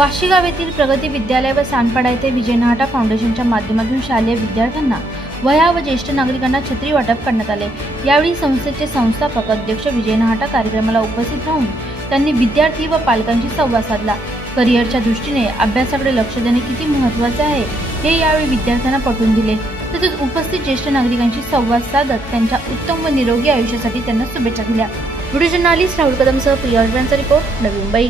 वाशी गाव येथील प्रगती विद्यालय व सांडपाडा येथे विजय नाहटा फाउंडेशनच्या माध्यमातून शालेय विद्यार्थ्यांना वह्या व ज्येष्ठ नागरिकांना छत्री वाटप करण्यात आले। यावेळी संस्थेचे संस्थापक अध्यक्ष विजय नाहटा कार्यक्रमाला उपस्थित राहून त्यांनी विद्यार्थी व पालकांशी संवाद साधला। करिअरच्या दृष्टीने अभ्यासाकडे लक्ष देणे किती महत्त्वाचे आहे हे यावेळी विद्यार्थ्यांना पटवून दिले। तसेच उपस्थित ज्येष्ठ नागरिकांशी संवाद साधत त्यांच्या उत्तम व निरोगी आयुष्यासाठी त्यांना शुभेच्छा दिल्या। व्हिडिओ जर्नलिस्ट राहुल कदमसह प्रिया रिपोर्ट, नवी मुंबई।